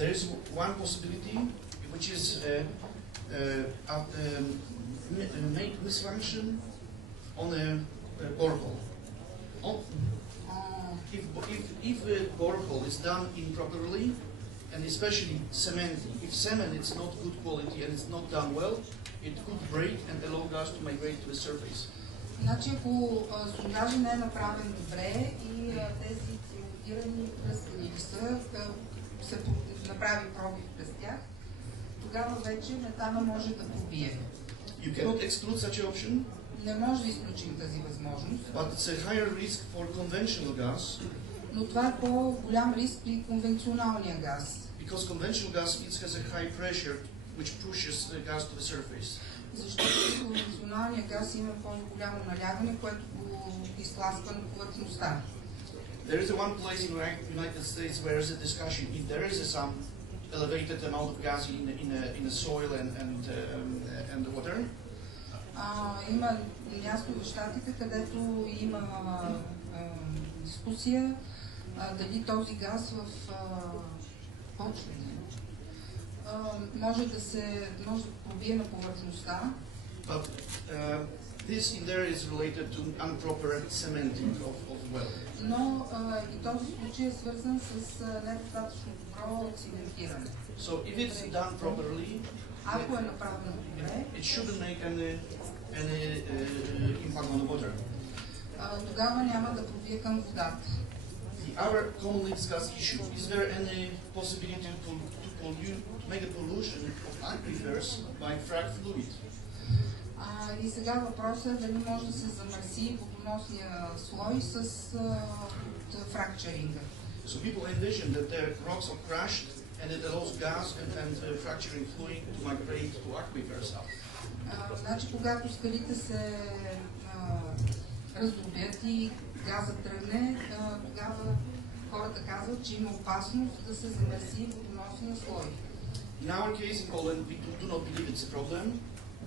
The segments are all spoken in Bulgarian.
there is one possibility, which is make misfunction on a borehole. If a borehole is done improperly, and especially cementing, if cement is not good quality and it's not done well, it could break and allow gas to migrate to the surface. Значи, ако сондажа не е направен добре и тези цементирани пръскани листа се направи пробив през тях, тогава вече метана може да пробие. You cannot exclude such an option. Не може да изключим тази възможност. But it's a higher risk for conventional gas. Но това е по-голям риск при конвенционалния газ. Because conventional gas has a high pressure which pushes the gas to the surface. Защото конвенционалният газ има по-голямо налягане, което го изтласква на повърхността. There is one place in the United States where there is a discussion if there is some elevated amount of gas in the soil and the water. Има място в щатите, където има дискусия дали този газ в почвите може да пробие на повърхността. But this in there is related to improper cementing of well. Но и този случай е свързан с недостатъчно добро цементиране. So if it's done properly, ако е направено добре, it shouldn't make any impact on the water. Тогава няма да пробие към водата. The other commonly discussed issue, is there any possibility to make a pollution of aquifers by frac fluid? И сега въпросът е дали може да се замърси водоносния слой с фракчеринга. So people envision that their rocks are crushed and it allows gas and fracturing fluid to migrate to aquifers. Значи, когато скалите се раздробят и газът тръгне, тогава хората казват, че има опасност да се замърси водоносния слой. In our case in Poland, we do not believe it's a problem.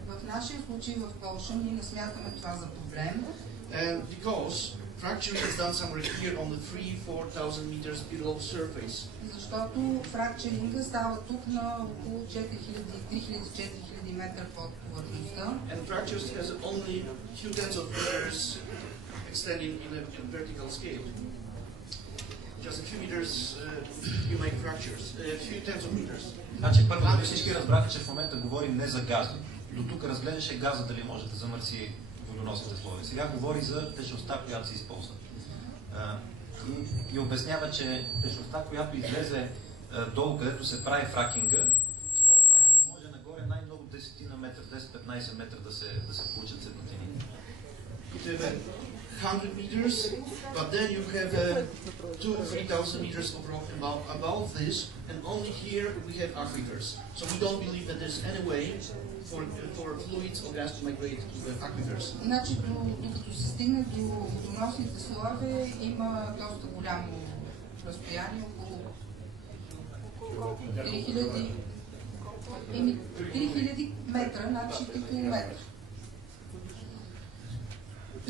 В нашия случай в Полша ние не смятаме това за проблем. And because fracturing is done somewhere here on the 3,000-4,000 meters below surface. Защото фракчеринга става тук на около 3000-4000 метра под повърхността. And fractures has only few tens of meters extending in a vertical scale. Just a few meters you make fractures, a few tens of meters. Значи първо всички разбраха, че в момента говорим не за газа. До тук разгледаше газа дали може да замърси водоносните слоеве. Сега говори за тежестта, която се използва. И обяснява, че тежестта, която излезе долу, където се прави фракинга, с този фракинг може нагоре най-много 10 на метър, 10-15 метра да се получат цепнатини. 100 meters, but then you have 2,000-3,000 meters of rock above this, and only here we have aquifers. So we don't believe that there's any way for fluids or gas to migrate to the aquifers. Значи, докато се стигне до водоносните слоеве, има доста голямо разстояние, около 3000 метра, над 60 километра.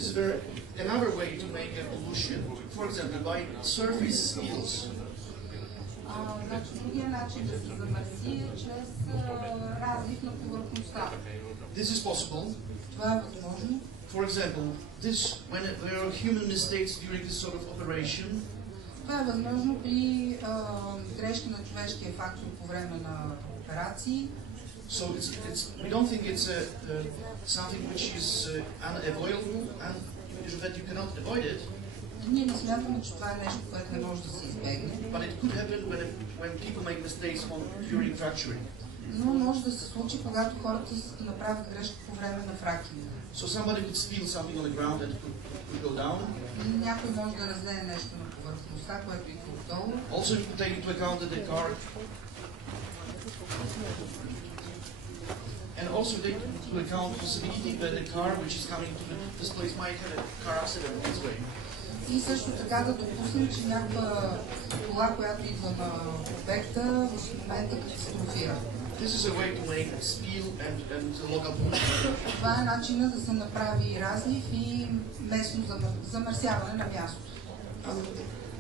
Is there another way to make a pollution, for example, by surface spills? Значи, другия начин да се замърси е чрез разлив на повърхността. This is possible. Това е възможно. For example, when there are human mistakes during this sort of operation. Това е възможно при грешки на човешкия фактор по време на операции. So we don't think it's something which is unavoidable and that you cannot avoid it. Ние не смятаме, че това е нещо, което не може да се избегне. But it could happen when people make mistakes during fracturing. Но може да се случи, когато хората направят грешки по време на фракинга. So somebody could spill something on the ground that could go down. Някой може да разлее нещо на повърхността, което идва отдолу. Also, you could take into account that the car. And also take into account the possibility that the car which is coming to this place might have a car accident this way. И също така да допуснем, че някаква кола, която идва на обекта, в момента катастрофира. This is a way to make spill and local pollution. Това е начинът да се направи разлив и местно замърсяване на място.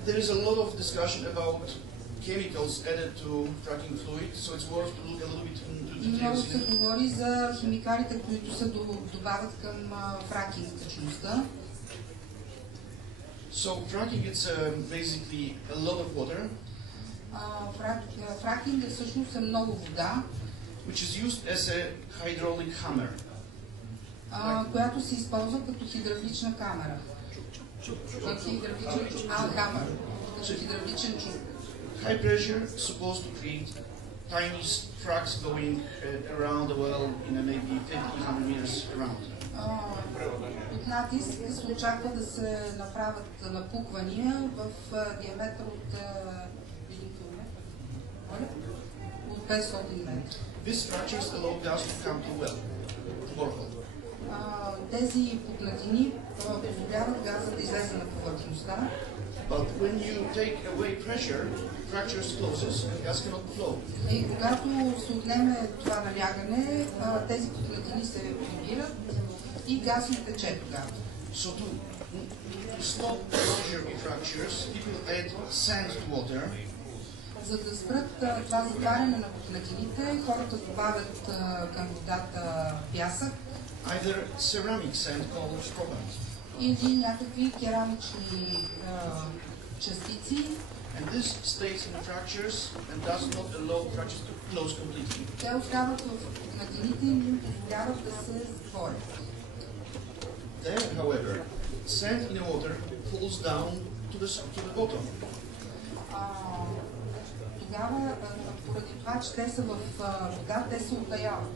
There is a lot of discussion about chemicals added to fracking fluid, so it's worth to look a little bit into details. Много се говори за химикалите, които се добавят към фракинг течността. So fracking is basically a lot of water. Фракинг всъщност е много вода, which is used as a hydraulic hammer. Която се използва като хидравлична камера. Хидравличен чук. High pressure supposed to create tiny tracks going around the well in maybe 50-100 meters around. От натиск се очаква да се направят напуквания в диаметър от 500 метра. These fractures allow gas to come to well, to borehole. Тези пукнатини позволяват газа да излезе на повърхността. But when you take away pressure, fractures closes and gas cannot flow. И когато се отнеме това налягане, тези пукнатини се прибират и газ не тече тогава. So to stop pressure in fractures, people add sand to water. За да спрат това затваряне на пукнатините, хората добавят към водата пясък. Either ceramic sand called stroppant. Или някакви керамични частици. And this stays in fractures and does not allow fractures to close completely. Те остават в пукнатините и им позволяват да се затворят. Then, however, sand in the water falls down to the bottom. Тогава, поради това, че те са в вода, те се отдаяват.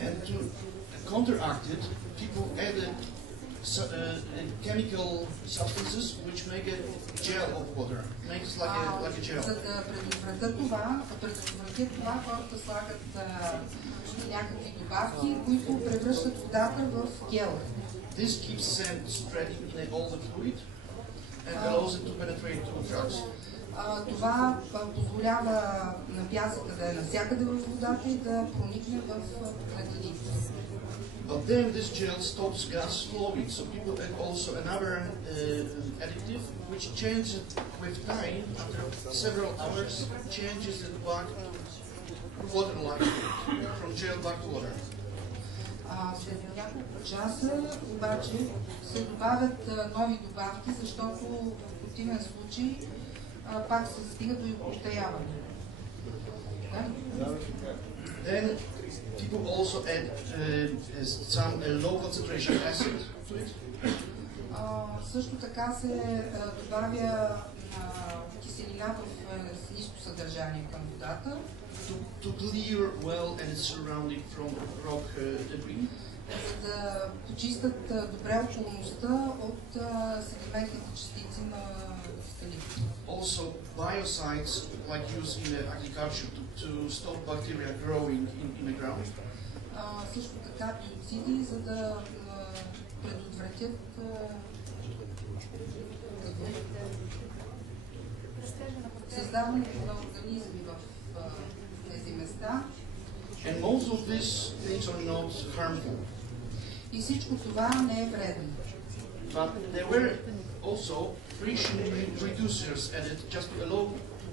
And to counteract it, people added chemical substances which make a gel of water, makes like a gel. За да предотвратят това, хората слагат някакви добавки, които превръщат водата в гел. This keeps sand spreading in all the fluid and allows it to penetrate to tracks. Това позволява на пясъка да е навсякъде в водата и да проникне в пукнатините. But then this gel stops gas flowing, so people add also another additive which changes with time, after several hours, changes it back to water-like, from gel back to water. След няколко часа обаче се добавят нови добавки, защото в противен случай пак се стига до отстояване. Then people also add some low concentration acid to it. Също така се добавя киселина в ниско съдържание към водата. To clear well and its surrounding from rock debris. За да почистят добре околността от седиментните частици на скалите. Also biocides like used in agriculture to stop bacteria growing in the ground. Също така биоциди, за да предотвратят създаването на организми в тези места. And most of these things are not harmful. И всичко това не е вредно. But there were also friction reducers added just to allow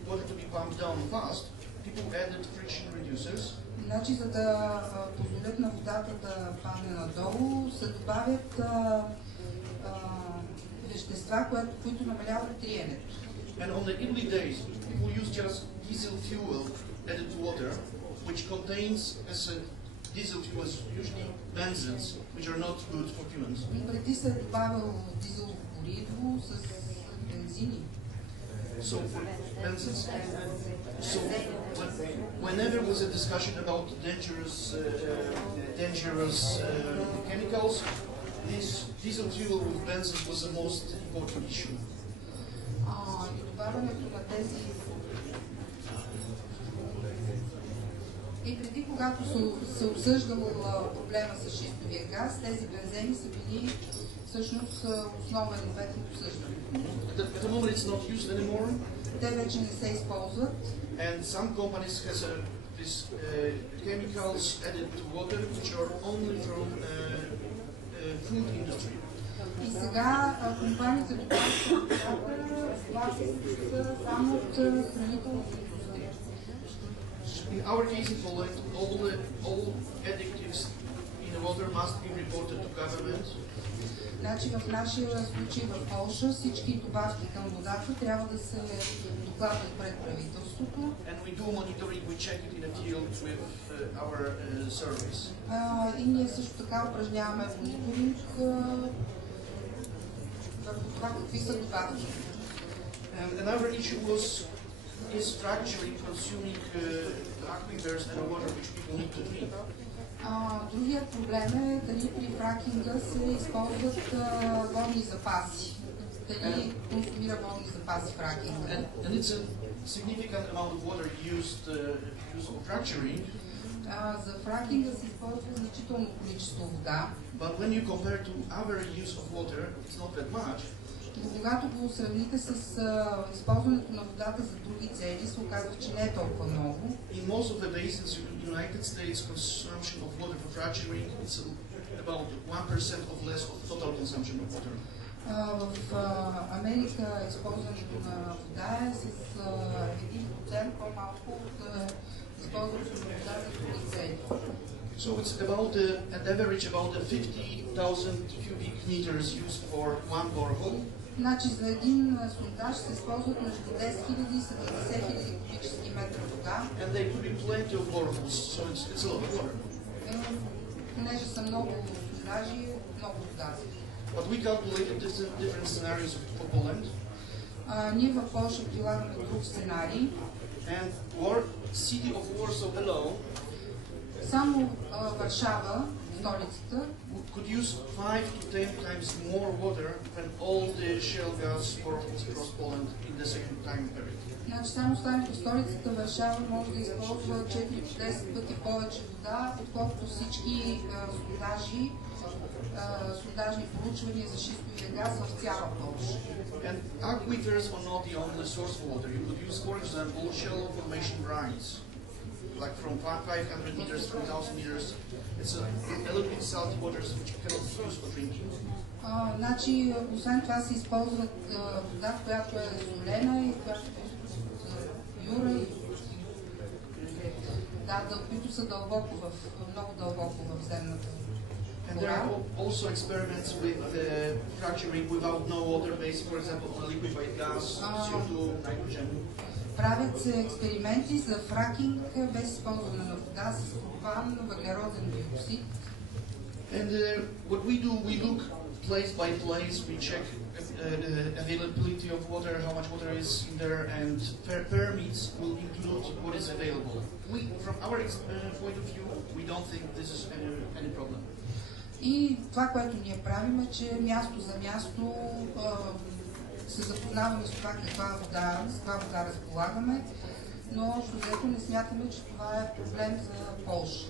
water to be pumped down fast. People added friction reducers. Значи, за да позволят на водата да падне надолу, се добавят вещества, които намаляват триенето. And on the early days, people used just diesel fuel added to water, which contains as a diesel fuel is usually benzene, which are not good for humans. Преди се е добавил дизелово гориво с бензини. So benzene. So whenever was a discussion about dangerous chemicals, this diesel fuel with benzene was the most important issue. И добавянето на тези. И преди, когато се обсъждало проблема с шистовия газ, тези бензени са били всъщност основен обект на обсъждане. At the moment it's not used anymore. Те вече не се използват. And some companies has these chemicals added to water which are only from food industry. И сега компаниите доставят само от хранителната индустрия. In our case in Poland, all additives in the water must be reported to government. Значи в нашия случай в Полша всички добавки към водата трябва да се докладват пред правителството. And we do monitoring, we check it in the field with our service. И ние също така упражняваме мониторинг върху това какви са добавки. Another issue is fracturing, consuming aquifers and water which people need to drink. Другият проблем е дали при фракинга се използват водни запаси. Дали консумира водни запаси фракинга. And it's a significant amount of water used for fracturing. За фракинга се използва значително количество вода. But when you compare to other use of water, it's not that much. Но когато го сравните с използването на водата за други цели, се оказва, че не е толкова много. In most of the basins in the United States, consumption of water for fracturing is about 1% of less of total consumption of water. В Америка използването на вода е с 1% по-малко от използването на вода за други цели. So it's about at average about 50,000 cubic meters used for one borehole. Значи за един сондаж се използват между 10 000 и 70 000 кубически метра вода. And they could be plenty of boreholes, so it's a lot of water. Понеже са много сондажи, много вода. But we calculated different scenarios for Poland. Ние в Полша прилагаме друг сценарий. And city of Warsaw alone само Варшава, столицата, could use 5 to 10 times more water than all the shale gas boreholes across Poland in the second time period. Значи само столицата Варшава може да използва 4-10 пъти повече вода, отколкото всички сондажни проучвания за шистовия газ в цяла Полша. And aquifers are not the only source of water. You could use, for example, shallow formation brines, like from 500 meters, from 1,000 meters. It's a little bit salty waters which cannot be used for drinking. Значи, освен това се използват вода, която е солена и която е юра и които са много дълбоко в земната. And there are also experiments with fracturing without no water base, for example, on liquefied gas, CO2, nitrogen. Правят се експерименти за фракинг без използване на вода с пропан, въглероден диоксид. And what we do, we look place by place, we check the availability of water, how much water is in there, and permits will include what is available. From our point of view, we don't think this is any problem. И това, което ние правим е, че място за място се запознаваме с това каква вода разполагаме, но общо взето не смятаме, че това е проблем за Полша.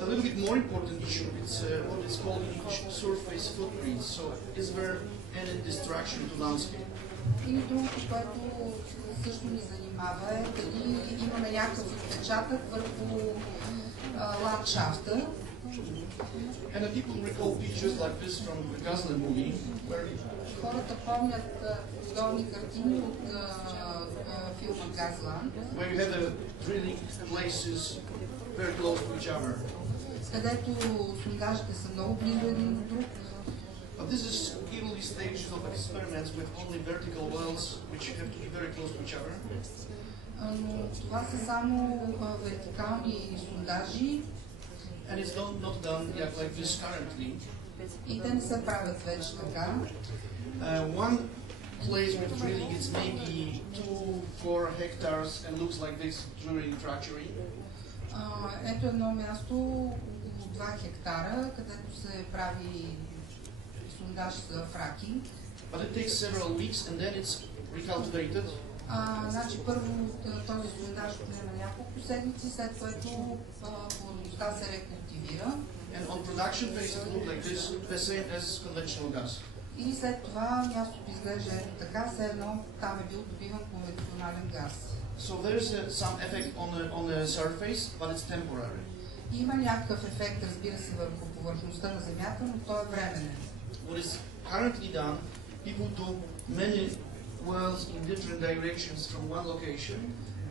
A little bit more important issue is what is called in English surface footprint. So, is there any distraction to landscape? И другото, което също ни занимава е дали имаме някакъв отпечатък върху ландшафта. And people recall pictures like this from the Gazlan movie, where хората помнят подобни картини от филма Газлан, where you have the drilling places very close to each other. Където сондажите са много близо един до друг. But this is early stages of experiments with only vertical wells, which have to be very close to each other. Но това са само вертикални сондажи. And it's not done yet like this currently. И те не се правят вече така. One place with drilling is maybe 2-4 hectares and looks like this during fracturing. Ето едно място около 2 хектара, където се прави сондаж за фракинг. But it takes several weeks and then it's recalculated. Значи първо този сондаж отнема няколко седмици, след което плътността се рекултивира. And on production phase it looks like this, the same as conventional gas. И след това мястото изглежда така, все едно там е бил добиван конвенционален газ. So there is some effect on the surface, but it's temporary. Има някакъв ефект, разбира се, върху повърхността на Земята, но той е временен. What is currently done, people do many wells in different directions from one location.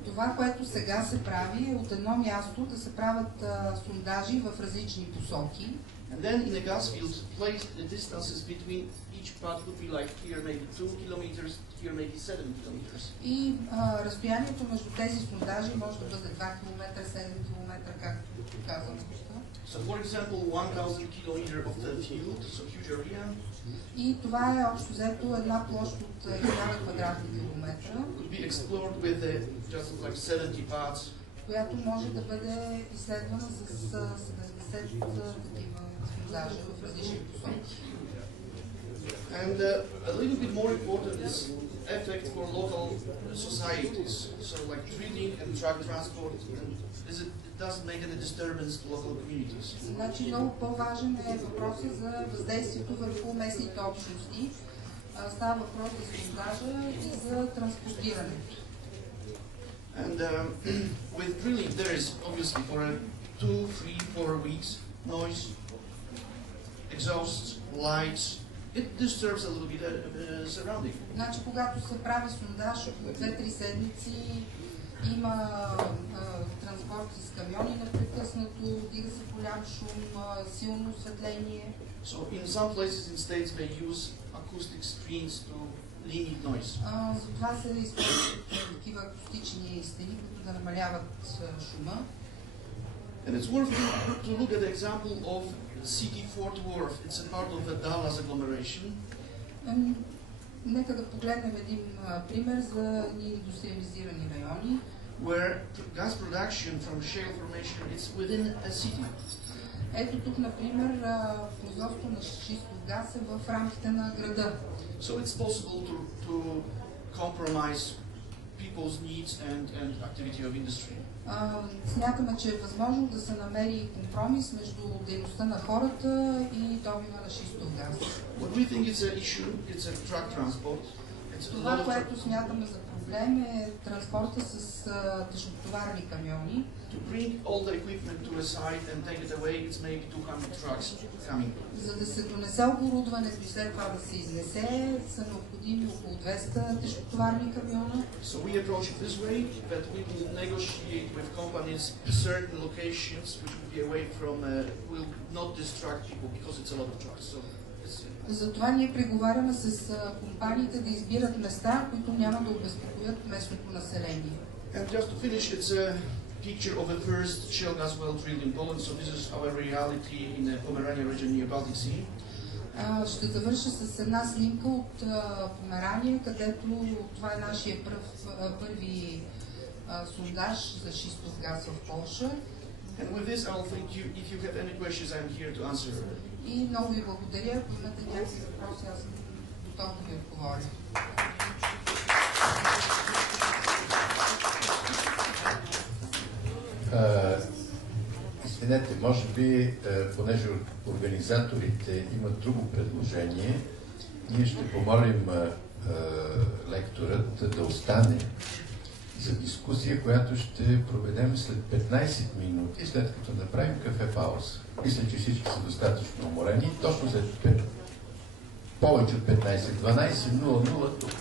Това, което сега се прави, е от едно място да се правят сондажи в различни посоки. And then in a gas field, place the distances between each part would be like here maybe 2 kilometers, here maybe 7 kilometers. И разстоянието между тези сондажи може да бъде 2 км, 7 км, както казвам. So for example, 1000 kilometers of the field, so huge area. И това е общо взето една площ от 1000 квадратни километра. Could be explored with just like 70 parts. Която може да бъде изследвана с 70 такива сондажи в различни посоки. And a little bit more important is effect for local societies. So like drilling and truck transport, and it doesn't make any disturbance to local communities. Значи много по-важен е въпросът за въздействието върху местните общности. Става въпрос за сондажа и за транспортирането. And with drilling, there is obviously for 2, 3, 4 weeks noise, exhaust, lights. It disturbs a little bit surrounding. Значи, когато се прави сондаж около 2-3 седмици, има транспорт с камиони непрекъснато, дига се голям шум, силно осветление. So in some places in states they use acoustic screens to limit noise. За това се използват такива акустични стени, които да намаляват шума. And it's worth to look at the example of City Fort Worth. It's a part of the Dallas agglomeration. Нека да погледнем един пример за индустриализирани райони. Where gas production from shale formation is within a city. Ето тук, например, производството на шистов газ е в рамките на града. So it's possible to compromise people's needs and activity of industry. Смятаме, че е възможно да се намери компромис между дейността на хората и добива на шистов газ. What we think is an issue, it's a truck transport. Това, което смятаме за проблем, е транспорта с тежкотоварни камиони. To bring all the equipment to a site and take it away, it's maybe 200 trucks coming. За да се донесе оборудването и след това да се изнесе, са необходими около 200 тежкотоварни камиона. So we approach it this way, that we will negotiate with companies certain locations which will be away from, will not distract people because it's a lot of trucks. So затова ние преговаряме с компаниите да избират места, които няма да обезпокоят местното население. And just to finish, it's a picture of the first shale gas well drilled in Poland. So this is our reality in the Pomerania region near Baltic Sea. Ще завърша с една снимка от Померания, където това е нашия първи сондаж за шистов газ в Полша. And with this, I'll thank you. If you have any questions, I'm here to answer. И много ви благодаря. Ако имате някакви въпроси, аз съм готов да ви отговоря. Извинете, може би, понеже организаторите имат друго предложение, ние ще помолим лекторът да остане за дискусия, която ще проведем след 15 минути, след като направим кафе пауза. Мисля, че всички са достатъчно уморени. Точно след повече от 15, 12:00 тук.